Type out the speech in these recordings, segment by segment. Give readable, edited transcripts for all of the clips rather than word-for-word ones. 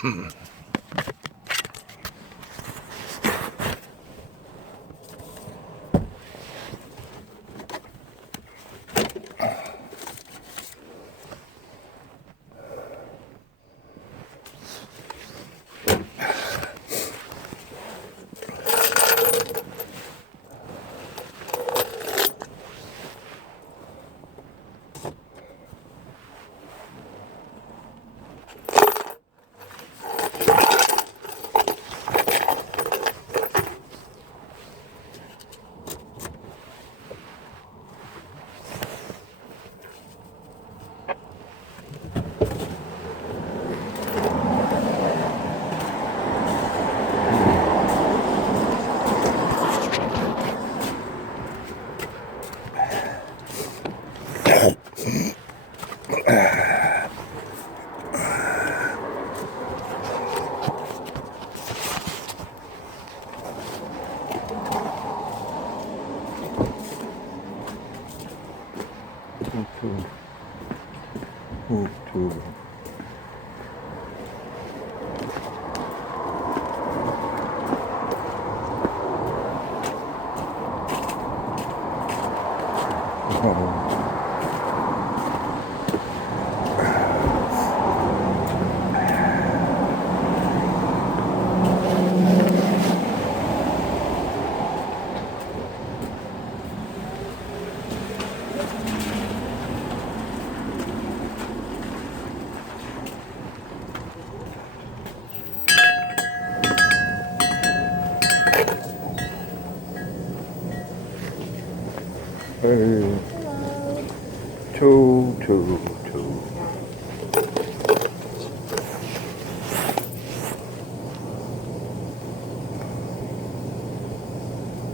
Two.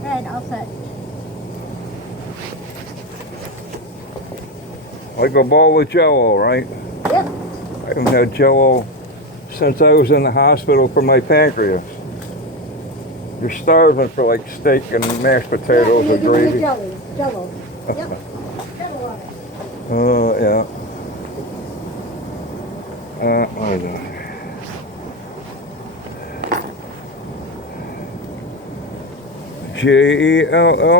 Right, all set. Like a bowl of Jell-O, right? Yep. I haven't had Jell-O since I was in the hospital for my pancreas. You're starving for like steak and mashed potatoes and gravy. Jello. Yep. Jello on it. Oh, yeah. I know. Jello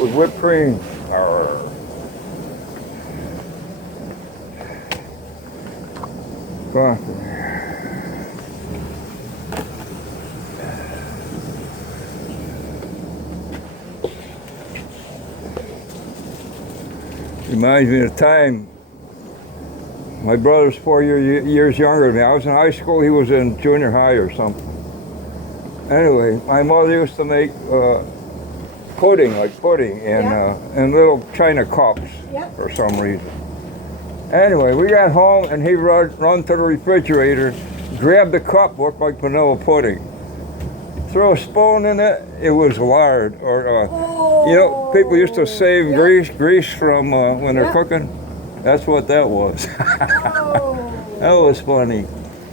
with whipped cream. Arr. Coffee. Reminds me of the time. My brother's 4 years younger than me. I was in high school, he was in junior high or something. Anyway, my mother used to make pudding in little china cups for some reason. Anyway, we got home and he run to the refrigerator, grabbed the cup, looked like vanilla pudding. Throw a spoon in it, it was lard. Or, you know, people used to save grease from when they're cooking. That's what that was. That was funny,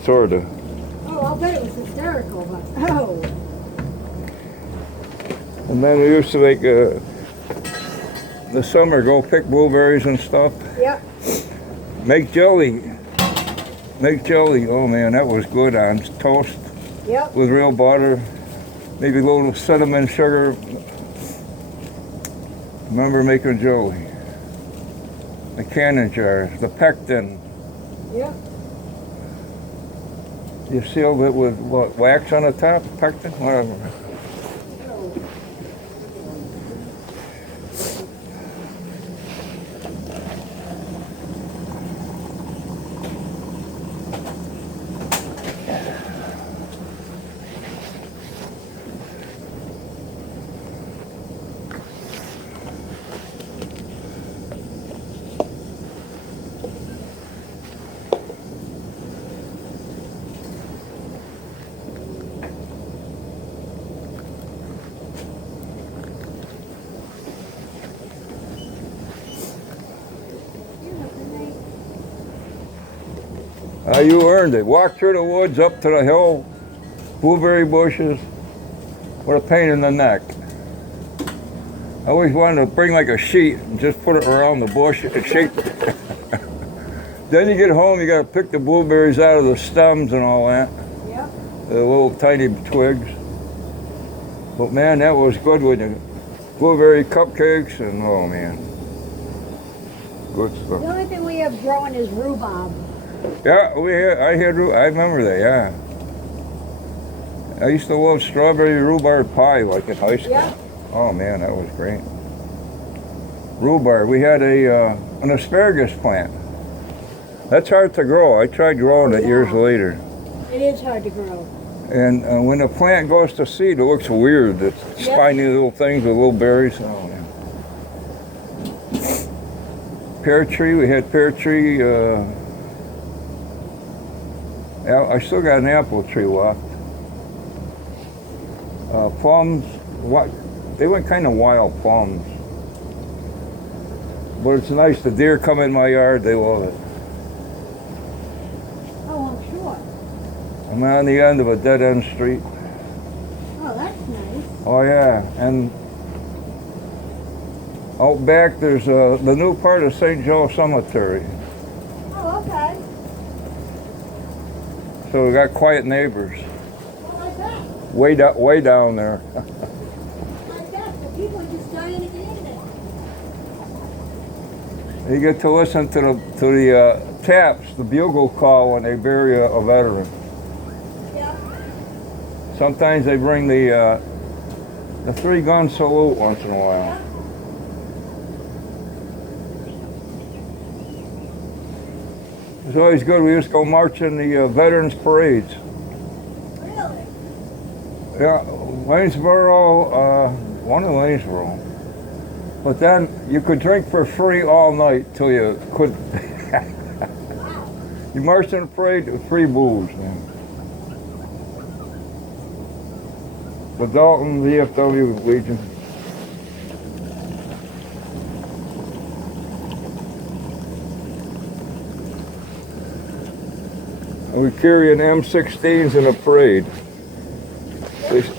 sort of. Oh, I'll bet it was hysterical, but oh. And then we used to make, the summer, go pick blueberries and stuff. Yep. Make jelly. Oh man, that was good on toast. Yep. With real butter. Maybe a little cinnamon sugar. Remember making jelly. The canning jars, the pectin. Yep. You sealed it with what, wax on the top? Pectin? Whatever. You earned it. Walk through the woods up to the hill, blueberry bushes, with a pain in the neck. I always wanted to bring like a sheet and just put it around the bush and shake. Then you get home, you got to pick the blueberries out of the stems and all that, Yep. the little tiny twigs. But man, that was good with the blueberry cupcakes and oh man, good The stuff. only thing we have growing is rhubarb. Yeah, I remember that. Yeah, I used to love strawberry rhubarb pie like in high school. Yep. Oh man, that was great. Rhubarb. We had an asparagus plant. That's hard to grow. I tried growing it years later. It is hard to grow. And when the plant goes to seed, it looks weird. It's Yep. spiny little things with little berries. Oh man. Pear tree. We had pear tree. I still got an apple tree left. Plums. They went kind of wild, plums. But it's nice. The deer come in my yard. They love it. Oh, I'm sure. I'm on the end of a dead-end street. Oh, that's nice. Oh yeah, and out back there's the new part of St. Joe Cemetery. Oh, okay. So we got quiet neighbors. Well, like that. Way down there. Like that. The people are just dying to get in there. You get to listen to the taps, the bugle call when they bury a veteran. Yep. Sometimes they bring the 3-gun salute once in a while. It's always good. We used to go march in the veterans parades. Really? Yeah, Waynesboro, one in Waynesboro. But then you could drink for free all night till you couldn't. Wow. You marched in the parade, free booze, man. The Dalton VFW Legion. And we carry an M16s in a parade.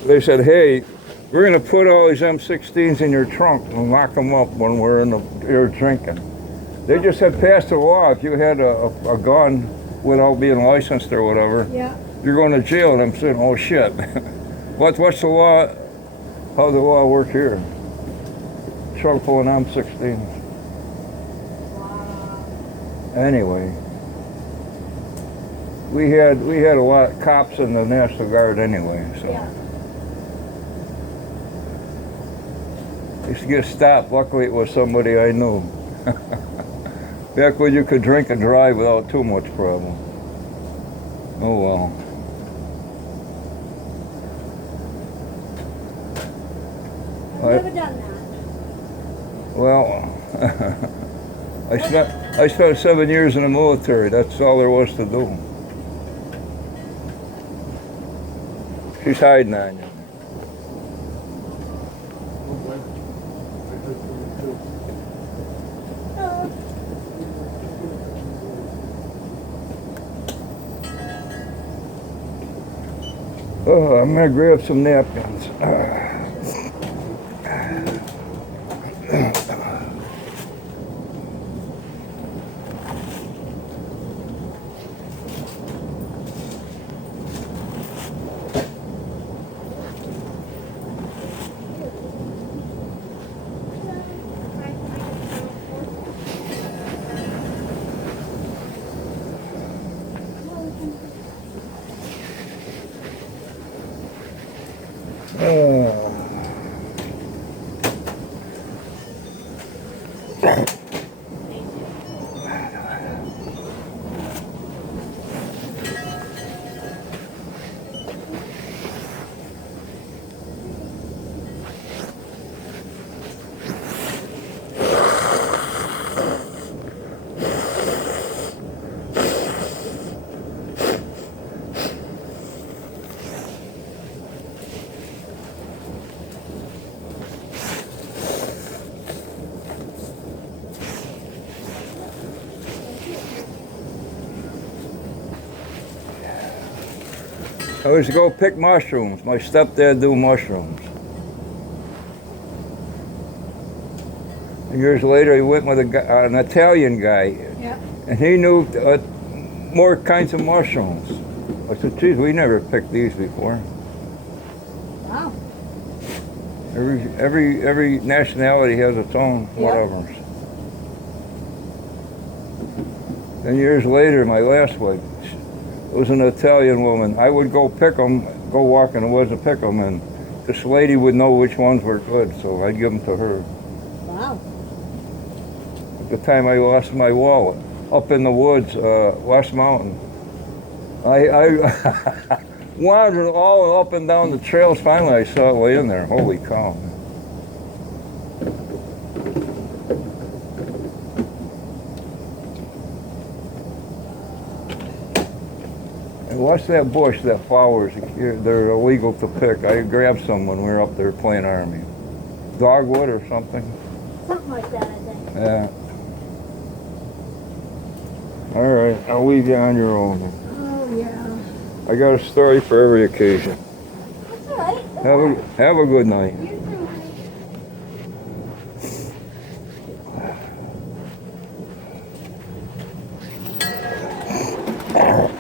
They said, hey, we're going to put all these M16s in your trunk and lock them up when we're in the air drinking. They just had passed a law. If you had a gun without being licensed or whatever, Yeah. you're going to jail. And I'm saying, oh shit. What's the law? How's the law work here? Trunk full of M16s. Wow. Anyway, we had a lot of cops in the National Guard anyway, so. Yeah. Used to get stopped. Luckily, it was somebody I knew. Back when you could drink and drive without too much problem. Oh well. I've never done that. Well, I spent 7 years in the military. That's all there was to do. She's hiding on you. Oh, I'm gonna grab some napkins. I used to go pick mushrooms. My stepdad do mushrooms. And years later, he went with an Italian guy. Yeah. and he knew more kinds of mushrooms. I said, geez, we never picked these before. Wow. Every nationality has its own whatever. And years later, my last wife was an Italian woman. I would go pick them, go walk in the woods and pick them, and this lady would know which ones were good, so I'd give them to her. Wow. At the time I lost my wallet up in the woods, West Mountain. I wandered all up and down the trails. Finally, I saw it laying there. Holy cow. And what's that bush, that flowers? They're illegal to pick. I grabbed some when we were up there playing Army. Dogwood or something? Something like that, I think. Yeah. All right, I'll leave you on your own. Oh, yeah. I got a story for every occasion. That's all right. Have a good night. You too, honey.